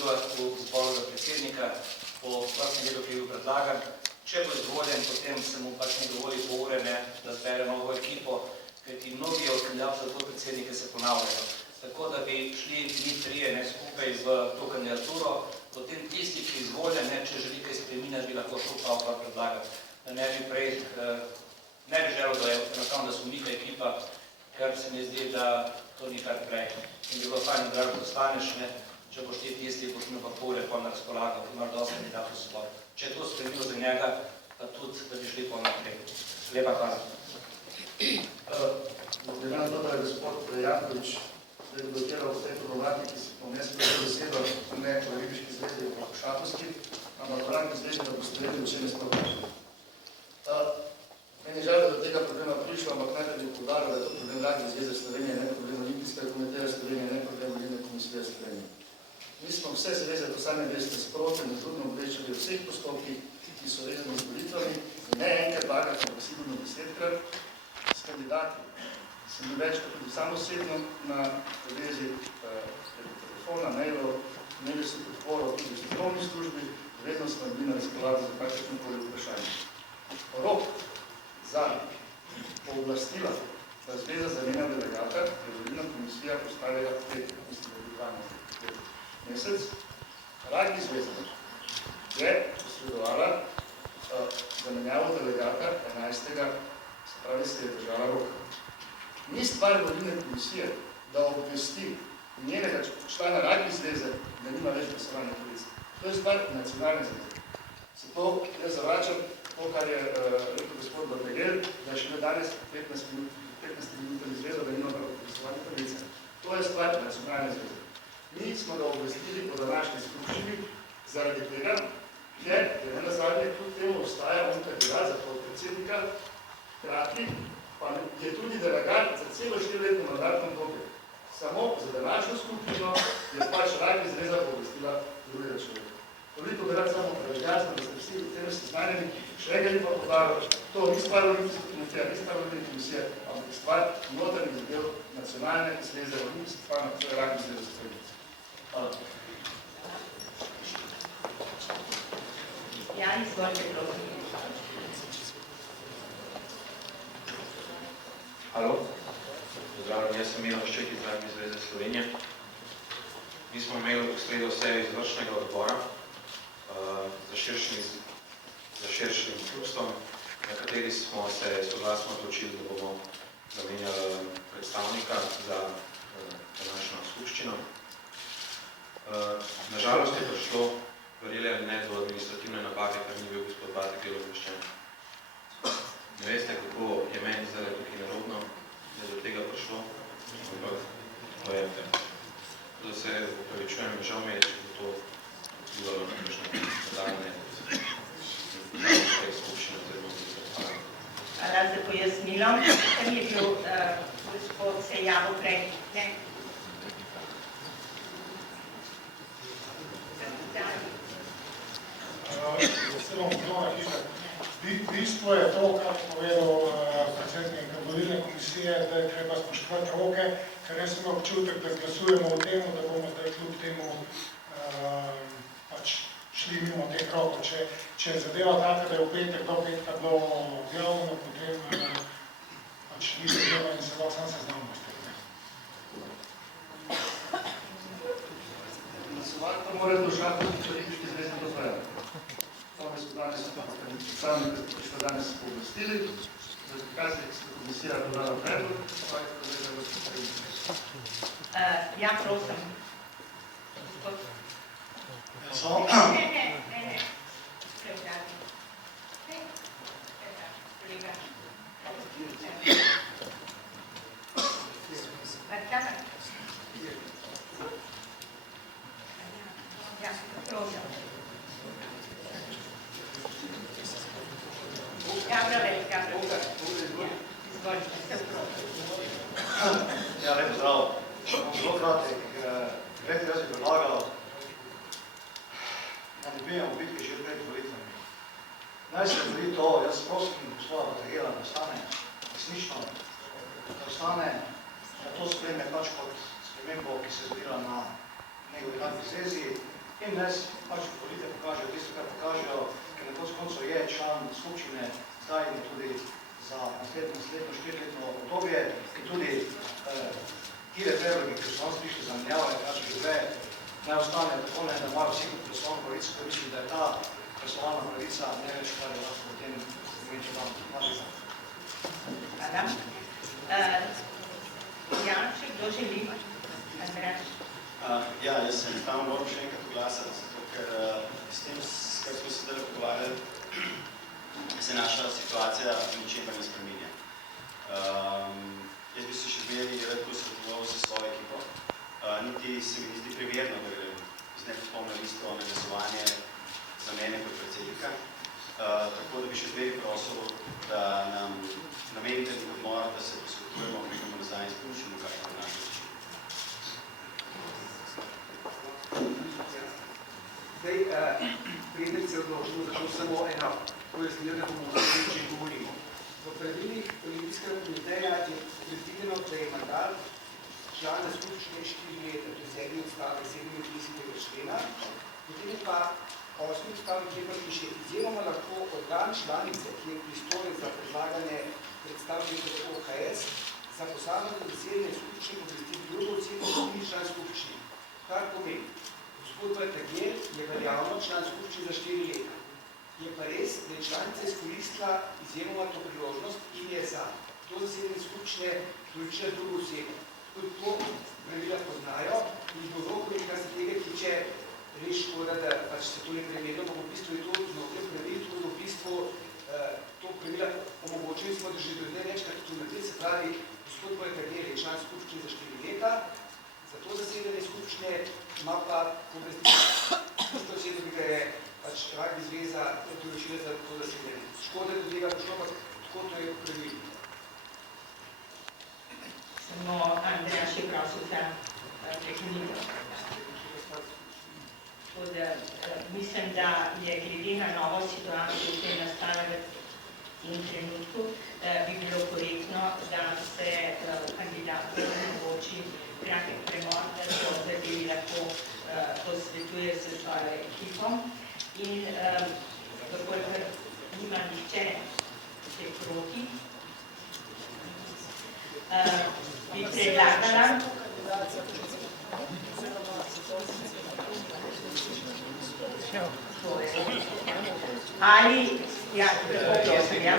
govorila v zboru za predsednika po vlastnem delu, ki je bil predlagan. Če bo izvoljen, potem se mu pač ne dovoli pol ure, da zbere novo ekipo, kajti mnogi od kandidatov za podpredsednike se ponavljajo. Tako da bi šli mi trije skupaj v to kandidaturo, potem tisti, ki izvoljen, če želi kaj spreminjati, bi lahko šel pa predlagati. Da ne bi prej, ne bi želel, da je enostavno, da smo neka ekipa, ker se mi zdi, da to ni kar prej. In bi bilo fajn, da ostaneš, če boš ti tisti, boš imel pa pol ure pa na razpolago, imaš dosti kandidatov za zbor. Če je to spremljivo za njega, pa tudi, da bi šli pa naprej. Lepa hvala. Glede na to, da je gospod Jankovič debatiral v tej problematiki, ki si pomestil besedo, ne v Ribiški zvezi, v Košatovski, ampak v Ranki zvezi, da boste vedeli, o čem je sploh. Meni žal, da do tega problema prišlo, ampak najprej bi poudaril, da je to problem Ranki zveze Slovenije, ne problem Olimpijskega komiteja Slovenije, ne problem Volilne komisije Slovenije. Mi smo vse zveze, to same veste, sproti in trudno obveščali v vseh postopkih, ki so vezani z volitvami, ne enkrat, dvakrat, ampak sigurno 10-krat, s kandidati. Sem bil večkrat tudi samosebno na vezi telefona, mailov, imeli so podporo tudi v strokovni službi, vedno smo bili na razpolago za kakšnokoli vprašanje. Rok za pooblastila, da zveza zamenja delegata, je volilna komisija postavila petek, mislim, da je bil 12. mesec. Ranki zveza je posredovala zamenjavo delegata 11. se pravi, se je držala roka. Ni stvar volilne komisije, da obvesti njenega člana Ranki zveze, da nima več glasovanja pravice. To je stvar nacionalne zveze. Zato jaz zavračam to, kar je rekel gospod Bardegel, da je še danes 15 minut izvezal, da nima glasovanja pravice. To je stvar nacionalne zveze. Mi smo ga obvestili po današnji skupščini zaradi tega, ker je na zadnje kljub temu ostaja on kandidat za podpredsednika, hkrati pa je tudi delegat za celo 4-letno mandatno obdobje. Samo za današnjo skupščino je pač Ranki zveza obvestila drugega človeka. Toliko bi rad samo jasno, da ste vsi v tem seznanjeni, še enkrat pa poudaril, to ni stvar Olimpijske komisije, ni stvar Volilne komisije, ampak je stvar notranjih zadev nacionalne zveze Olimpijske komisije, to je Ranki zveza Slovenije. Hvala. Ja, izvolite, prosim. Halo, pozdravljam, jaz sem Miloš Ček iz Ranki zveze Slovenije. Mi smo imeli v sredo sejo izvršnega odbora za širšim klubstvom, na kateri smo se soglasno odločili, da bomo zamenjali predstavnika za današnjo skupščino. Nažalost je prišlo, verjeli ali ne, do administrativne napake, ker ni bil gospod Batek obveščen. Ne veste, kako je meni zdaj tukaj nerodno, da je do tega prišlo, ampak to je. Da se upravičujem, žal mi je, če bo to vplivalo na kakšne nadaljne skupščine oziroma vse. Hvala za pojasnilo. Ker je bil gospod se javil prej. Bistvo je to, kar je povedal predsednik volilne komisije, da je treba spoštovati roke, ker jaz imam občutek, da glasujemo o tem, da bomo zdaj kljub temu pač šli mimo teh rokov. Če je zadeva taka, da je v petek do petka bilo objavljeno, potem pač ni zadeva in se lahko sam seznamimo s tem. Glasovati pa mora držati, če Ribiški zvezi dozvajajo. Sami, ki ste prišli danes pooblastili, zakaj se komisija dodala predlog, pa je kolega gospod. Ja, prosim. Ne. Prevrati. Kolega. Markana. Ja, prosim. Ja, lep zdrav. Zelo kratek. Glede, jaz bi predlagal, da ne bijemo bitke že pred volitvami. Naj se govori to, jaz prosim gospoda Bategela, da ostane resnično, da ostane, da to spreme pač kot spremembo, ki se zbira na njegovi Ranki zvezi, In naj pač volitve pokažejo tisto, kar pokažejo, ker na koncu je član skupščine, zdaj in tudi za naslednjo 4-letno obdobje in tudi tile predlogi, ki so nas prišli za menjavanje, kar še dve, naj ostanejo tako, da imajo vsi kot glasovalno pravico, ker mislim, da je ta glasovalna pravica največ, kar je lahko v tem momentu dan. Hvala. Ja, še kdo želi? Andreas? Ja, jaz sem tam moram še enkrat oglasiti, zato ker s tem, kar smo se zdaj pogovarjali, se naša situacija ničemer ne spreminja. Jaz bi se še zmeraj rad posvetoval za svojo ekipo. Niti se mi ni zdi primerno, da grem z nepopolno listo na glasovanje za mene kot predsednika. Tako da bi še zmeraj prosil, da nam namenite odmor, da se posvetujemo, gremo nazaj in sporočimo, kaj je naša rešitev. Zdaj, preden se odločimo, zato samo eno pojasnilo, da bomo vse, če govorimo. V pravilih političnega komiteja je predvideno, da je mandat člana skupščine 4 leta, to je 7. odstavek 37. člena, potem pa 8. odstavek, kjer pa piše, izjemoma lahko organ članice, ki je pristojen za predlaganje predstavnikov OKS, za posamezno zasedanje skupščine obvesti drugo osebo, ki ni član skupščine. Kar pomeni, gospod Bartagel je veljavno član skupščine za 4 leta. Je pa res, da je članica izkoristila izjemoma to priložnost in je za to zasedanje skupščine določila drugo osebo. Tudi to pravila poznajo in v roku, kar se tega tiče, res škoda, da pač se to ne prevedlo, pa v bistvu je to znotraj pravil, tudi v bistvu to pravila omogočili smo, da že do zdaj večkrat to naredili, se pravi, gospod Bartagel je član skupščine za 4 leta, za to zasedanje skupščine ima pa obvestiti. Isto osebo, ki ga je pač Rugby zveza določila za to zasedanje. Škoda, da tega prišlo, pa tako to je pravilno. Samo Andreja še prosil za prekinitev. Mislim, da je glede na novo situacijo, ki je nastala v tem trenutku, bi bilo korektno, da se kandidat omogoči kratek premor, da se o zadevi lahko posvetuje s svojo ekipo. In dokolikor nima nihče te proti, bi predlagala, ali, ja, prosim, ja.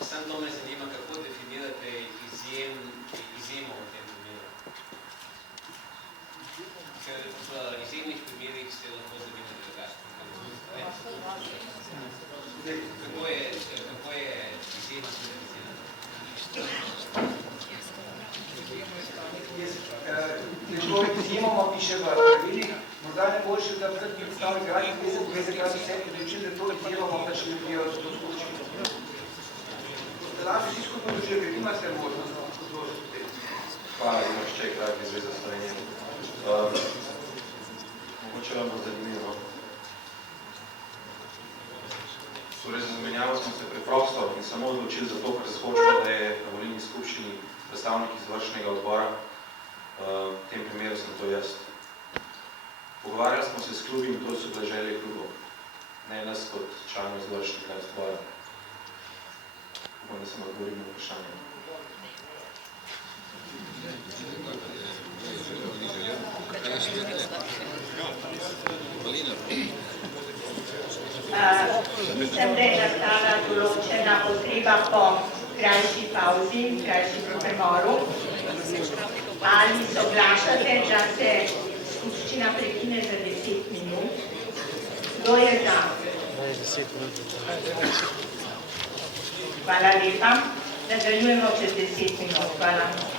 Sam to me zanima, kako definirate izjemo v tem primeru. Ker v izjemnih primerih ste lahko zanimali drugačni. Kako je izjema Človek izjemoma piše v pravilih, morda ne boljše, da predstavnik gradnje zveze krati sebi odločili, da to izjemoma pač ne prijo za to skupščino. Da lažje vsi skupno odločili, ker imate možnost odložiti te. Hvala, Imašček, Gradnje zveze Slovenije. Mogoče vam bo zanimivo. Torej, za zamenjavo smo se preprosto in samo odločili zato, ker se hočemo, da je na volilni skupščini predstavnik izvršnega odbora. V tem primeru sem to jaz. Pogovarjali smo se s klubi in to so bile želje klubov, ne nas kot članov izvršnega odbora. Upam, da sem odgovoril na vprašanje. Mislim, da je nastala določena potreba po krajši pauzi, krajšem premoru. Ali soglašate, da se skupščina prekine za 10 minut? Kdo je za? Hvala lepa. Nadaljujemo čez 10 minut. Hvala.